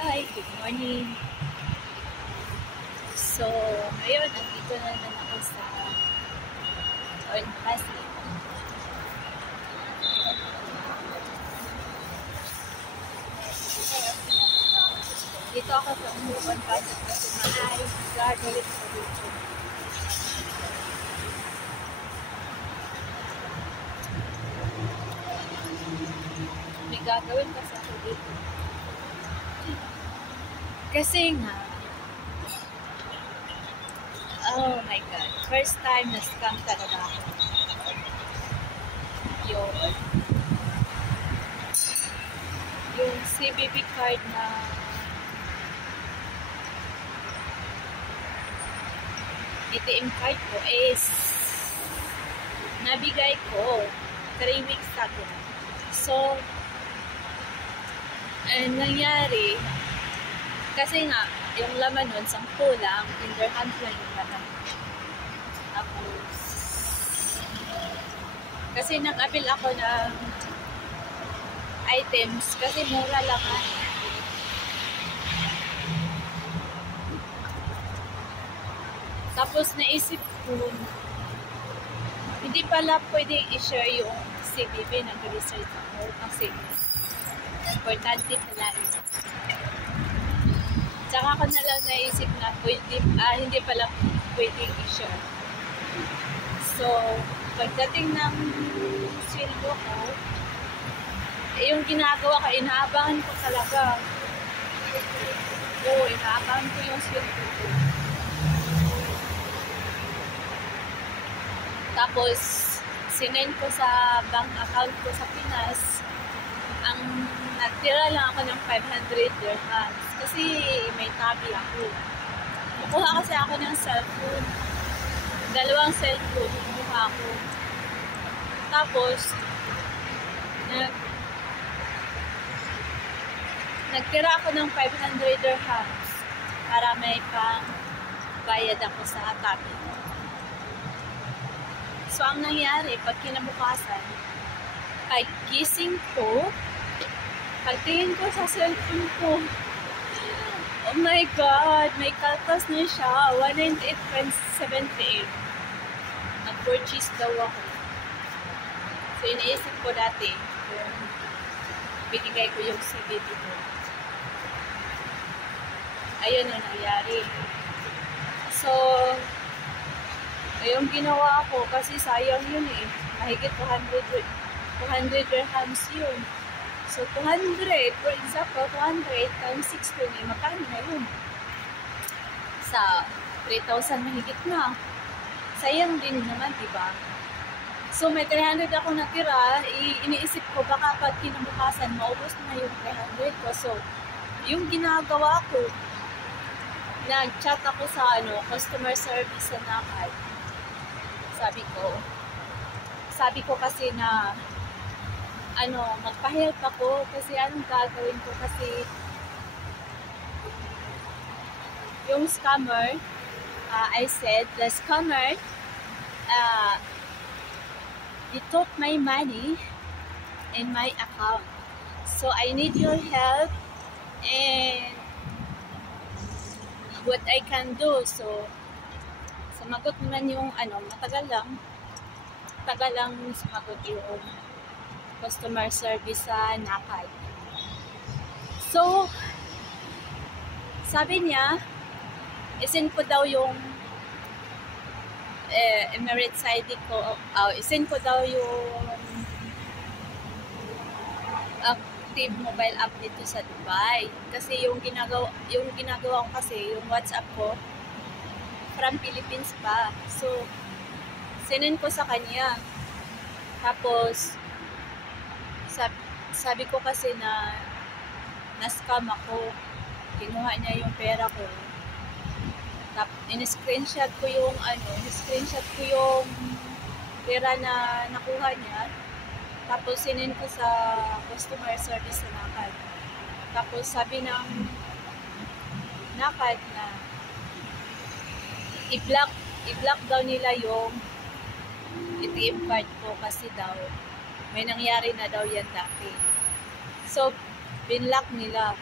Hi! Good morning! So, ngayon, nandito na naman ako sa Oil Pasig. Dito ako sa Oil Pasig kasi may gagawin ko dito. May gagawin kasi ako dito. Kasi nga, oh my God, first time na-scam talaga ako. Yung CBB card na ATM card ko is nabigay ko 3 weeks ago. So, nangyari, kasi nga, yung laman nun, 10 lang, in dirhams lang yung laman. Tapos, kasi nag-abil ako ng items, kasi mura lang nga. Tapos, naisip ko, hindi pala pwedeng i-share yung CBB, nag-research ako, kasi importante pala ito. Tsaka ko na lang naisip na hindi pala pwedeng i-share. So, pagdating ng sweldo ko, yung ginagawa ko, inaabangan ko talaga. Oo, inaabangan ko yung sweldo ko. Tapos, sinend ko sa bank account ko sa Pinas. Ang nagtira lang ako ng 500 dirhams. Kasi may tabi ako. Nakuha kasi ako ng cellphone. 2 cellphone. Nakuha ako. Tapos, nagtira ako ng 500 dirhams para may pang bayad ako sa tabi. So, ang nangyari, pag kinabukasan, paggising ko, pagtingin ko sa cellphone ko, oh my God, may kaltas na siya, 198.78. Nag-purchase daw ako. So, iniisip ko dati, binigay ko yung CBB ko. Ayun ang nangyari. So, yung ginawa ko, kasi sayang yun eh. Mahigit 200 dirhams yun. So, 200, for example, 200 times 16, magkano na yun? Sa 3,000 mahigit na. Sayang din naman, diba? So, may 300 ako natira, iniisip ko, baka pag kinabukasan, maubos na yung 300 ko. So, yung ginagawa ko, nag-chat ako sa customer service sa Nakad. Sabi ko kasi na, magpa-help ako kasi anong gagawin ko kasi yung scammer, I said, the scammer, he took my money in my account. So, I need your help and what I can do. So, sumagot naman yung, matagal lang sumagot yung customer service sa Nakad. So, sabi niya, isend ko daw yung Emirates ID ko, isend ko daw yung active mobile app dito sa Dubai. Kasi yung ginagawa ko kasi, yung WhatsApp ko, from Philippines pa. So, sinend ko sa kanya. Tapos, sabi ko kasi na na-scam ako. Kinuha niya yung pera ko. In-screenshot ko yung pera na nakuha niya. Tapos sinend ko sa customer service na Nakad. Tapos sabi ng Nakad na i-block daw nila yung ATM card ko kasi daw may nangyari na daw yan dati. So, binlock nila.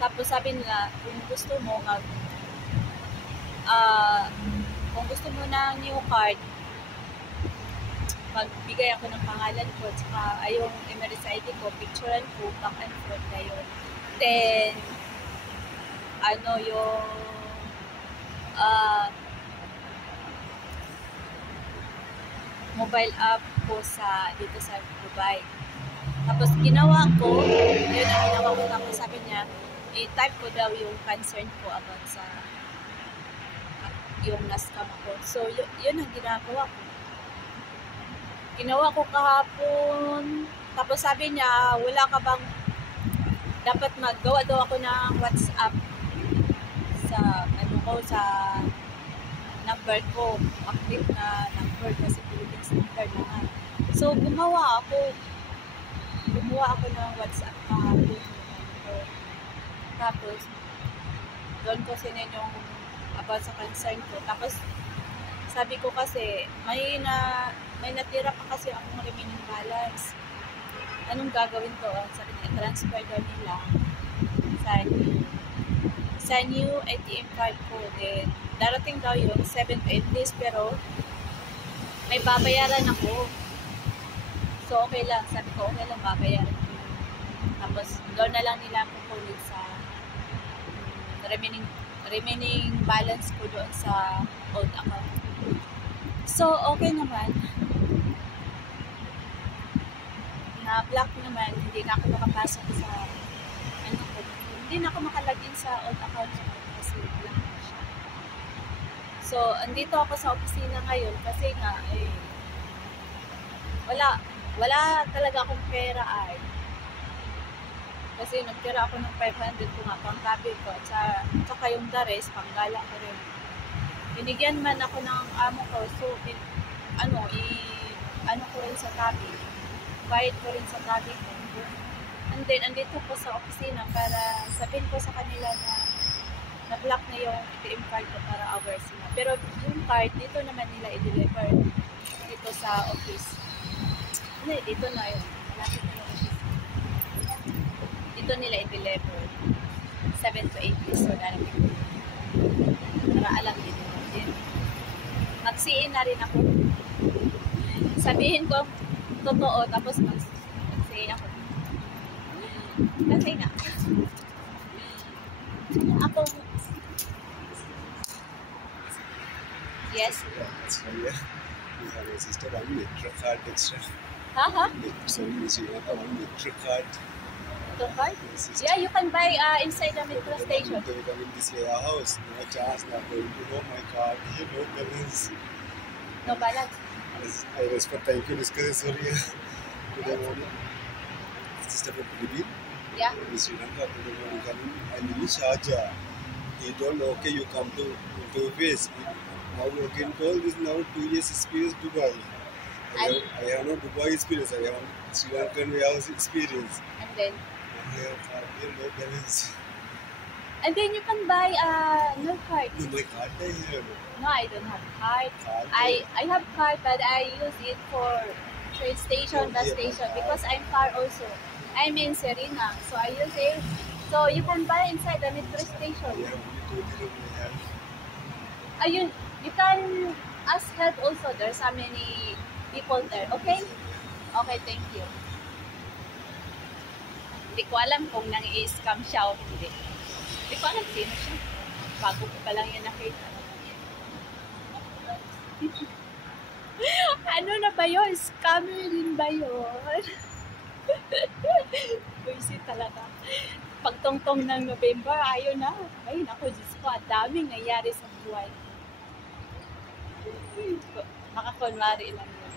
Tapos sabi nila, kung gusto mo kung gusto mo ng new card, magbigay ako ng pangalan ko, tsaka yung Emirates ID ko, picturean ko, back and forth na yun. Then, yung mobile app ko dito sa Dubai. Tapos ginawa ko, yun ang ginawa ko, tapos sabi niya, i-type ko daw yung concern ko about sa yung nascam ko. So, yun ang ginagawa ko. Ginawa ko kahapon, tapos sabi niya, wala ka bang, dapat maggawa daw ako ng WhatsApp sa number ko, active na number kasi Philippines number naman. So, gumawa ako ng WhatsApp kahapon. Tapos, doon ko sinin yung about sa concern ko. Tapos, sabi ko kasi, may natira pa kasi akong remaining balance. Anong gagawin ko? Sabi niya, transfer daw nila sa new ATM card ko. Then, darating daw yun, 7 to 8 days, pero may babayaran ako. So, okay lang. Sabi ko, okay lang, babayaran ko. Tapos, doon na lang nila kukunin sa remaining balance ko doon sa old account. So, okay naman. Na-block naman. Hindi na ako makapasok sa hindi na ako makalagin sa old account kasi block na siya. So, andito ako sa opisina ngayon kasi nga, wala talaga akong pera kasi nagtira ako ng 500 ko nga pang tabi ko at saka yung the rest, panggala ko rin. Binigyan man ako ng amo ko, so ko rin sa tabi. Bayad ko rin sa tabi ko. And then, andito ko sa opisina para sabihin ko sa kanila na block na yung ATM card ko para hours na. Pero yung card, dito naman nila i-deliver dito sa office. Hindi, dito na yun. Malapit na yung office. Dito nila i-deliver 7 to 8 days. So, darating ko. Para alam nila. Mag-CA na rin ako. Sabihin ko totoo, tapos mag-CA ako. Kasi nga, ako, yes? We have a sister, one metro card extra. So, we have one metro card. Card? Yeah, you can buy inside the metro station. They come in this warehouse. No chance, not going to know my card. You know, balance. No balance? I respect, thank you, sorry. Today morning, sister from Philippines. Yeah. In Sri Lanka, today morning coming. I live in Sharjah. He told me, okay, you come to office. Now you can call this now 2 years experience Dubai. I have no Dubai experience. I have Sri Lankan warehouse experience. And then? I have no balance. And then you can buy no card. No, my card I have. No, I don't have card. I have card, but I use it for train station, bus station, because I'm far also. I'm in Serena, so I use it. So you can buy inside the metro station. You can ask help also. There's so many people there. Okay? Okay, thank you. Hindi ko alam kung nang-i-scam siya o hindi. Hindi ko alam sino siya. Bago ko pa lang yan nakita. Ano na ba yun? Scammer din ba yun? Buisit talaga. Pagtongtong ng November, ayun na. Ay, naku, Diyos ko, ang daming nangyari sa buhay. Makakunwari lang yun.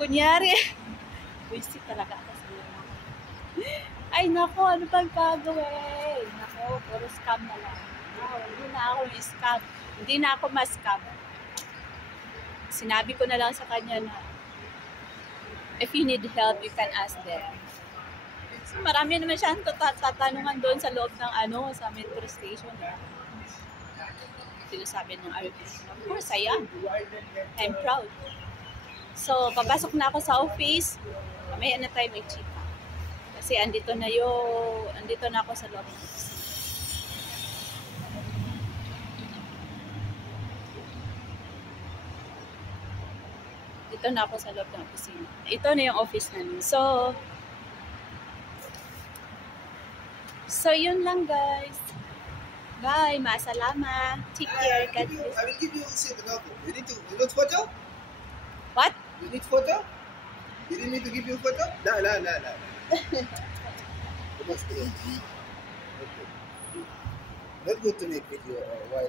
Kunyari. Buisit talaga ako sa mga. Ay, naku, ano bang gagawin? Naku, puro scam na lang. Hindi na ako scam. Hindi na ako mas-scam. Sinabi ko na lang sa kanya na if you need help, you can ask them. So, marami naman siyang tatanungan doon sa loob ng sa metro station. Sinasabi ng RP. Of course, I am. I'm proud. So, papasok na ako sa office. Mamaya na tayo may chika. Kasi andito na ako sa loob ng opisina. Dito na ako sa loob ng opisina. Ito na yung office namin. So yun lang guys. Bye, masalama. Take care. God bless. I will give you say the notebook. You need photo? What? You need photo? You need me to give you photo? No. Okay. Not good to make video while